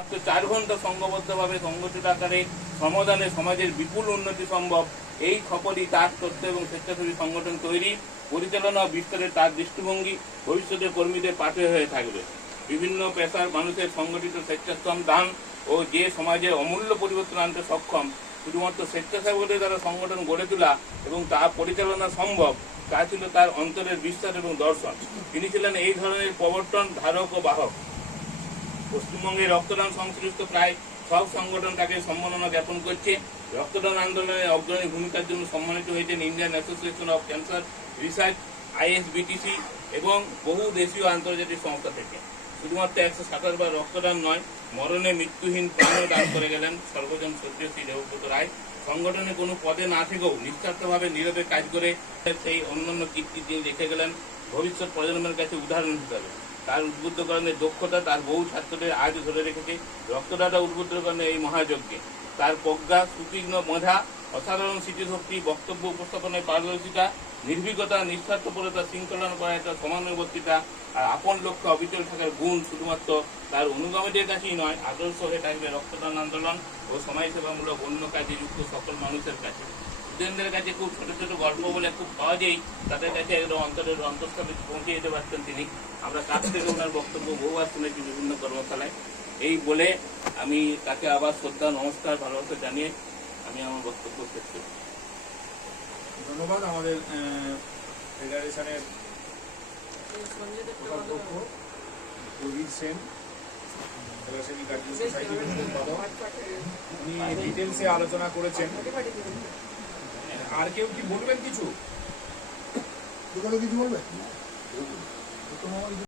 মাত্র 4 ঘন্টা সংঘবদ্ধভাবে সংগঠিত আকারে সমাধানে সমাজের বিপুল উন্নতি সম্ভব, এই খবরই তার তথ্য এবং স্বেচ্ছাসেবী সংগঠন তৈরি, পরিচালনা ও বিস্তারের তার দৃষ্টিভঙ্গি ভবিষ্যতে কর্মীদের পাথে হয়ে থাকবে। বিভিন্ন পেশার মানুষের সংগঠিত স্বেচ্ছাশ্রম দান ও যে সমাজের অমূল্য পরিবর্তন আনতে সক্ষম, শুধুমাত্র স্বেচ্ছাসেবকদের দ্বারা সংগঠন গড়ে তোলা এবং তা পরিচালনা সম্ভব, তা ছিল তার অন্তরের বিশ্বাস এবং দর্শন। তিনি ছিলেন এই ধরনের প্রবর্তন ধারক ও বাহক। পশ্চিমবঙ্গে রক্তদান সংশ্লিষ্ট প্রায় সব সংগঠন তাকে সম্মাননা জ্ঞাপন করছে। রক্তদান আন্দোলনে অগ্রণী ভূমিকার জন্য সম্মানিত হয়েছেন Indian association of cancer research, ISBTC এবং বহু দেশীয় আন্তর্জাতিক সংস্থা থেকে। শুধুমাত্র 127 বার রক্তদান নয়, মরণে মৃত্যুহীন প্রাণও দান করে গেলেন সর্বজন শ্রদ্ধেয় শ্রী দেবব্রত রায়। সংগঠনে কোনো পদে না থেকেও নিঃস্বার্থভাবে নীরবে কাজ করে সেই অন্যান্য কীর্তি তিনি রেখে গেলেন ভবিষ্যৎ প্রজন্মের কাছে উদাহরণ হিসাবে। তার উদ্বুদ্ধকরণের দক্ষতা তার বহু ছাত্রদের আজ ধরে রেখেছে রক্তদাতা উদ্বুদ্ধকরণের এই মহাযজ্ঞে। তার প্রজ্ঞা, সুতীক্ষ্ণ মেধা, অসাধারণ স্মৃতিশক্তি, বক্তব্য উপস্থাপনায় পারদর্শিতা, নির্ভীকতা, নিঃস্বার্থপরতা, শৃঙ্খলাপরায়ণতা, সমানুবর্তিতা আর আপন লক্ষ্যে অবিচল থাকার গুণ শুধুমাত্র তার অনুগামীদের কাছেই নয়, আদর্শ হয়ে থাকবে রক্তদান আন্দোলন ও সমাজসেবামূলক অন্য কাজে যুক্ত সকল মানুষের কাছে। স্টুডেন্টদের কাছে খুব ছোট ছোট গল্প বলে খুব সহজেই তাদের কাছে একদম অন্তরের অন্তঃস্থলে পৌঁছে যেতে পারতেন তিনি। আমরা কাছ থেকে ওনার বক্তব্য বহুবার শুনেছি বিভিন্ন কর্মশালায়। এই বলে আমি তাকে আবার শ্রদ্ধা, নমস্কার, ভালোবাসা জানিয়ে আমি আমার বক্তব্য শেষ করছি। ধন্যবাদ আমাদের ফেডারেশনের কোষাধ্যক্ষ প্রবীর সেন, ফেডারেশন কার্যকরী সোসাইটির সম্পাদক। উনি ডিটেলসে আলোচনা করেছেন। আর কেউ কি বলবেন কিছু? কিছু বলবে?